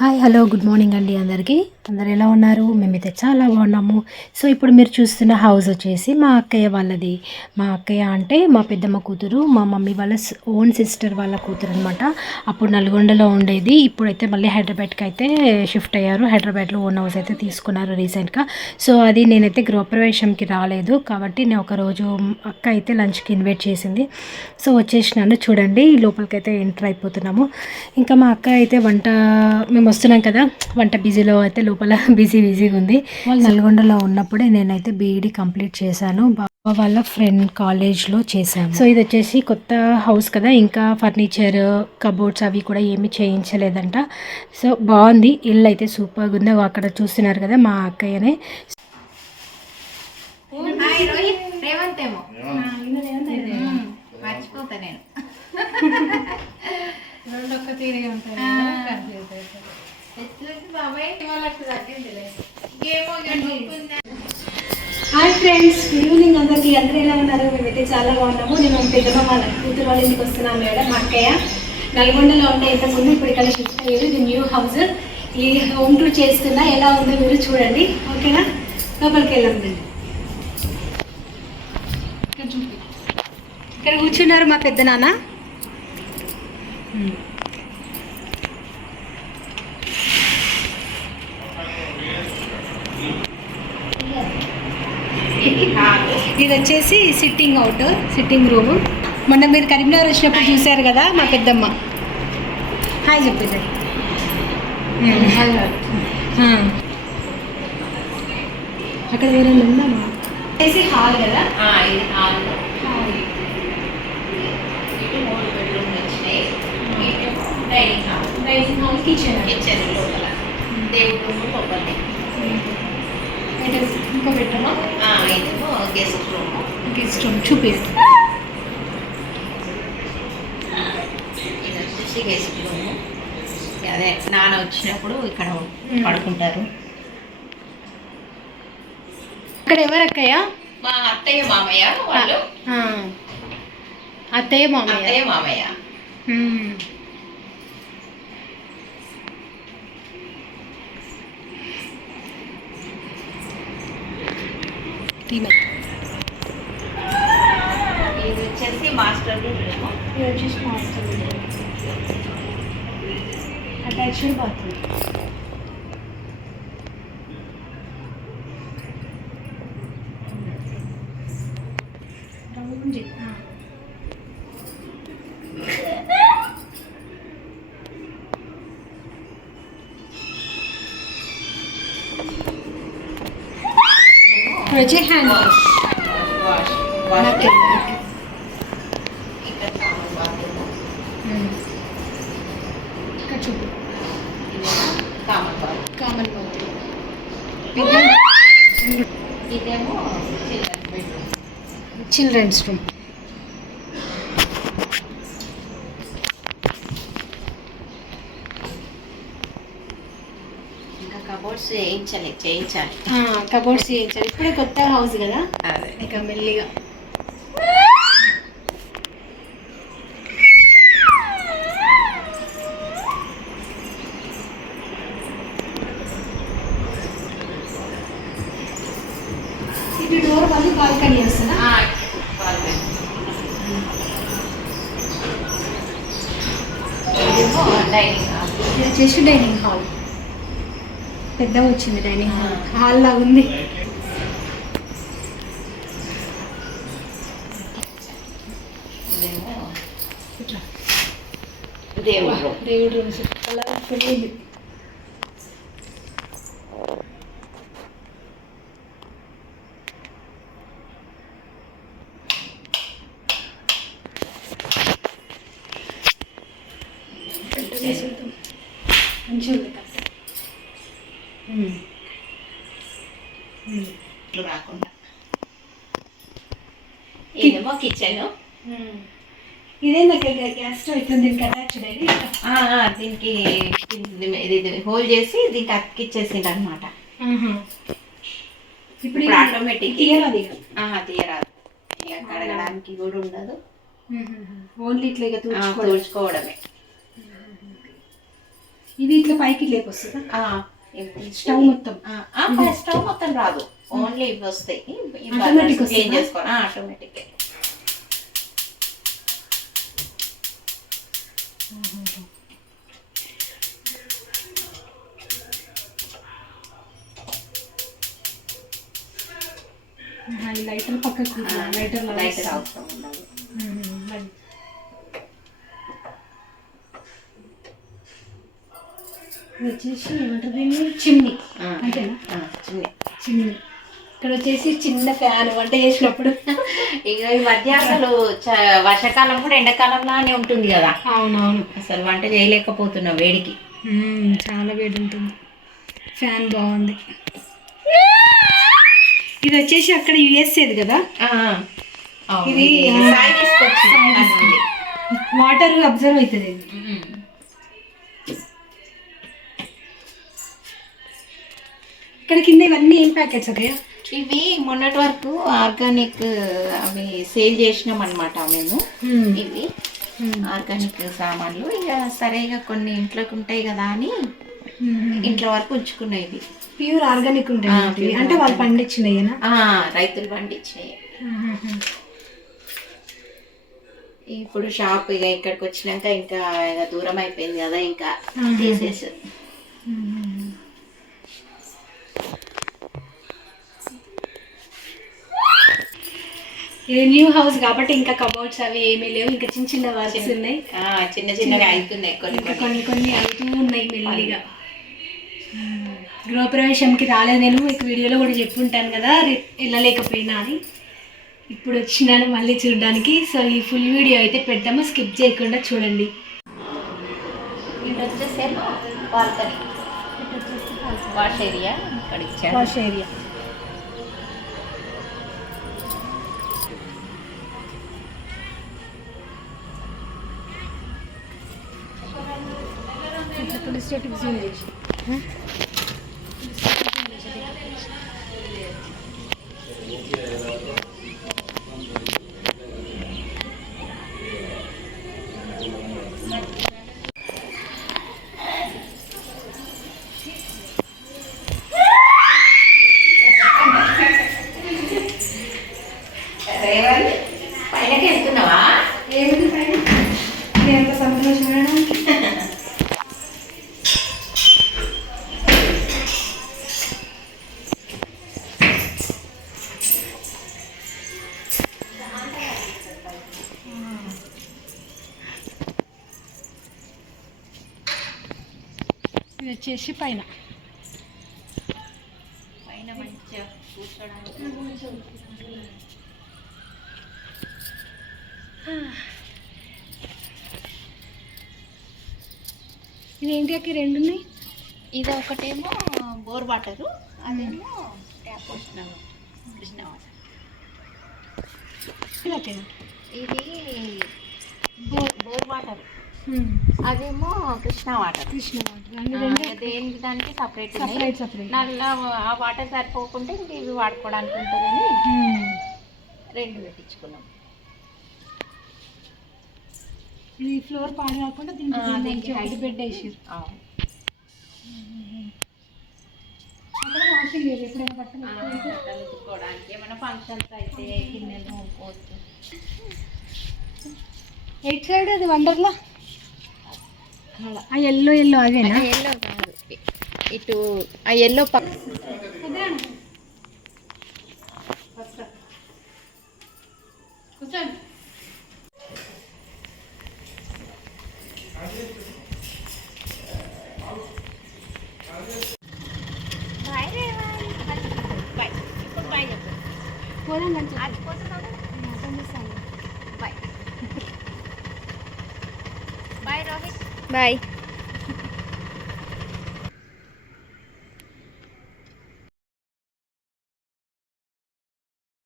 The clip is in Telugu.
హాయ్ హలో గుడ్ మార్నింగ్ అండి అందరికీ. అందరు ఎలా ఉన్నారు? మేమైతే చాలా బాగున్నాము. సో ఇప్పుడు మీరు చూస్తున్న హౌస్ వచ్చేసి మా అక్కయ్య వాళ్ళది. మా అక్కయ్య అంటే మా పెద్దమ్మ కూతురు మా మమ్మీ వాళ్ళ ఓన్ సిస్టర్ వాళ్ళ కూతురు అనమాట అప్పుడు నల్గొండలో ఉండేది. ఇప్పుడైతే మళ్ళీ హైదరాబాద్కి అయితే షిఫ్ట్ అయ్యారు. హైదరాబాద్లో ఓన్ హౌస్ అయితే తీసుకున్నారు రీసెంట్గా. సో అది నేనైతే గృహప్రవేశంకి రాలేదు. కాబట్టి నేను ఒకరోజు అక్క అయితే లంచ్కి ఇన్వైట్ చేసింది. సో వచ్చేసినాను. చూడండి లోపలికి అయితే ఎంటర్ అయిపోతున్నాము. ఇంకా మా అక్క అయితే వంట మేము వస్తున్నాం కదా. వంట బిజీలో అయితే లోపల బిజీ బిజీగా ఉంది. నల్గొండలో ఉన్నప్పుడే నేనైతే బీఈడి కంప్లీట్ చేశాను. బాబా వాళ్ళ ఫ్రెండ్ కాలేజ్లో చేశాను సో ఇది వచ్చేసి కొత్త హౌస్ కదా. ఇంకా ఫర్నిచర్ కబోర్డ్స్ అవి కూడా ఏమీ చేయించలేదంట. సో బాగుంది. ఇల్లు అయితే సూపర్గా ఉంది. అక్కడ చూస్తున్నారు కదా మా అక్కయ్యనే. మర్చిపోతా నేను. రెండు ఒక్క తీరిగా ఉంటాయి చాలా బాగున్నాము. నేను పెద్దమ్మ వాళ్ళ కూతురు వాళ్ళ ఇంటికి వస్తున్నాను మేడం మా అక్కయ్య. నల్గొండలో ఉండే ఇంతకుముందు ఇప్పుడు ఇక్కడ షిఫ్ట్ అయ్యారు ఇది న్యూ హౌస్ ఈ హోమ్ టూర్ చేస్తున్నా. ఎలా ఉందో మీరు చూడండి. ఓకేనా? లోపలికి వెళ్ళండి ఇక్కడ కూర్చున్నారు మా పెద్ద నాన్న ఇది కాదు ఇది వచ్చేసి సిట్టింగ్ అవుట్ సిట్టింగ్ రూమ్ మొన్న మీరు కరీంనగర్ వచ్చినప్పుడు చూశారు కదా మా పెద్దమ్మ. హాయ్ చెప్పేది. అక్కడ వేరే ఉందామా వచ్చేసి హాల్ కదా? Dining hall dining hall kitchen kitchen లోపల. దేవుడు ఇంకో పెట్టమా గెస్ట్ రూమ్ గెస్ట్ రూమ్ చూపిస్తు ఇది వచ్చేసి గెస్ట్ రూమ్ అదే నాన్న వచ్చినప్పుడు ఇక్కడ పడుకుంటారు. ఇక్కడ ఎవరు అక్కయ్య మా అత్తయ్య మామయ్య వాళ్ళు. అత్తయ్య మామయ్య. అత్తయ్య మామయ్య. మ్మ్. ಯೋಜಿಸಿ ಮಾಡ್ತೀವಿ ಅಟ್ಯಾಚಿ ಬಾತು about ಹಾಂ Raise your hand. Wash. Wash. Wash. Nothing. ఇదేమో చిల్డ్రన్స్ రూమ్. కబోర్డ్స్ చేయించలే చేయించాలి. కబోర్డ్స్ చేయించాలి. ఇప్పుడే కొత్త హౌస్ కదా. అదే. ఇక మెల్లిగా. వాళ్ళు బాల్కనీ వస్తుందా. ఇదేమో డైనింగ్ హాల్. ఇది వచ్చేసి డైనింగ్ హాల్. పెద్దగా వచ్చింది డైనింగ్ హాల్. హాల్ లాగా ఉంది. దేవుడు. దేవుడు రూమ్స్. కలర్ఫుల్ ఉంది. మంచిగా ఉంది రాకుండా ఇదేమో కిచెన్ ఇదేందక్క గ్యాస్ స్టవ్ ఇట్లా దీనికి అటాచ్డ్ అయ్యి దీనికి ఇది- ఇది ఇది హోల్ చేసి దీనికి అనమాట ఇప్పుడు ఆటోమేటిక్ తీయరాదు తీయరాదు. కడగడానికి కూడా ఉండదు. ఓన్లీ ఇట్లా ఇక ఇది ఇట్లా పైకి లేకొస్తుందా స్టవ్ మొత్తం. స్టవ్ మొత్తం రాదు. ఓన్లీ ఇవి వస్తాయి. క్లీన్? చేసుకోవాలి. ఆటోమేటిక్ లైటర్ పక్కకు లైటర్ లైటర్ అవసరం ఉండదు. వచ్చేసి ఏమంటారు దీన్ని? చిమ్ని. అంతేనా? ఆ, చిన్న చిమ్ని. ఇక్కడ వచ్చేసి చిన్న ఫ్యాన్ వంట చేసినప్పుడు. ఇక ఈ మధ్య అసలు వర్షాకాలం కూడా ఎండాకాలంలానే ఉంటుంది కదా. అవునవును. అసలు వంట చేయలేకపోతున్నాం వేడికి. చాలా వేడి ఉంటుంది. ఫ్యాన్ బాగుంది. ఇది వచ్చేసి అక్కడ యుఎస్ఏది కదా. ఇది. వాటర్ అబ్జర్వ్ అవుతుంది. ఇక్కడ కింద ఇవన్నీ ఏం ప్యాకెట్స్ ఓకే ఇవి మొన్నటి వరకు ఆర్గానిక్ అవి సేల్ చేసినాం అనమాట మేము ఇవి ఆర్గానిక్ సామాన్లు. ఇక సరే ఇక కొన్ని ఇంట్లోకి ఉంటాయి కదా అని ఇంట్లో వరకు ఉంచుకున్నాయి ఇవి. ప్యూర్ ఆర్గానిక్ ఉంటాయి అంటే వాళ్ళు పండించినయ్యనా ఆ, రైతులు పండించినాయి. ఇప్పుడు షాప్ ఇక ఇక్కడికి వచ్చినాక ఇంకా దూరం అయిపోయింది కదా ఇంకా మ్మ్. ఇది న్యూ హౌస్ కాబట్టి ఇంకా కబోర్డ్స్ అవి ఏమీ లేవు. ఇంకా చిన్న చిన్న వర్క్స్ ఉన్నాయి. చిన్న చిన్నగా అవుతున్నాయి కొన్ని కొన్ని. కొన్ని అవుతూ ఉన్నాయి మెల్లిగా. గృహప్రవేశంకి రాలేదు నేను. మీకు వీడియోలో కూడా చెప్పుంటాను కదా. వెళ్ళలేకపోయినా అని. ఇప్పుడు వచ్చినాను మళ్ళీ చూడడానికి. సో ఈ ఫుల్ వీడియో అయితే పెడతాము స్కిప్ చేయకుండా చూడండి. ఇది వచ్చేసేమో బాల్కనీ వాష్ ఏరియా. ఇక్కడ ఇచ్చారు వాష్ ఏరియా ఇది వచ్చేసి పైన. పైన మంచిగా ఇది ఏంటి అక్క? రెండు ఉన్నాయి ఇది ఒకటేమో బోర్ వాటరు అదేమో ట్యాప్ వచ్చిన కృష్ణ వాటర్. ఇది బోర్ బోర్ వాటర్. అదేమో కృష్ణ వాటర్ కృష్ణ వాటర్ దేనికి దానికి సపరేట్ సపరేట్ సపరేట్ నల్ల ఆ వాటర్ సరిపోకుంటే ఇంక ఇవి వాడుకోవడానికి ఉంటుందని రెండు పెట్టించుకున్నాం. ఇది ఫ్లోర్ పాడు కాకుండా దీనికి height బెడ్ వేసి అక్కడ వాషింగ్ ఏరియా ఎప్పుడైనా ఏమైనా ఫంక్షన్స్ అయితే గిన్నెలు ఎయిట్ సైడ్ అది వండర్లా? ఆ ఎల్లో ఎల్లో అదేనా ఎల్లో కాదు. ఇటు ఆ ఎల్లో పక్క పోదాం. Bye.